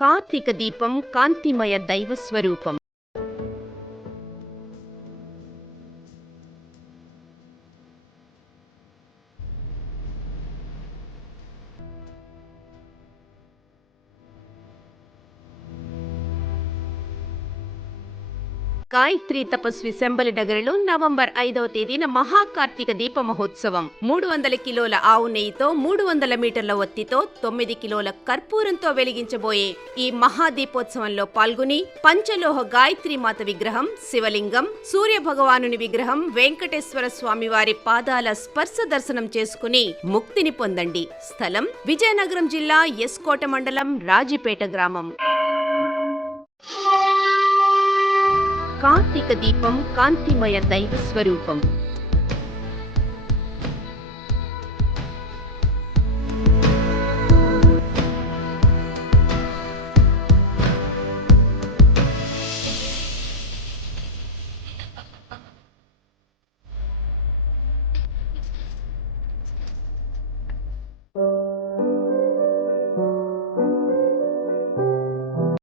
కార్తీక దీపం కాంతిమయ దైవ స్వరూపం. గాయత్రి తపస్వి శంబలి నగరిలో నవంబర్ 5వ తేదీన మహాకార్తీక దీప మహోత్సవం. 300 కిలోల ఆవు నెయ్యితో 300 మీటర్ల ఒత్తితో 9 కిలోల కర్పూరంతో వెలిగించబోయే ఈ మహాదీపోత్సవంలో పాల్గొని పంచలోహ గాయత్రి మాత విగ్రహం, శివలింగం, సూర్య భగవానుని విగ్రహం, వెంకటేశ్వర స్వామి వారి పాదాల స్పర్శ దర్శనం చేసుకుని ముక్తిని పొందండి. స్థలం విజయనగరం జిల్లా ఎస్కోట మండలం రాజిపేట గ్రామం. కార్తీక దీపం కాంతిమయ దైవ స్వరూపం.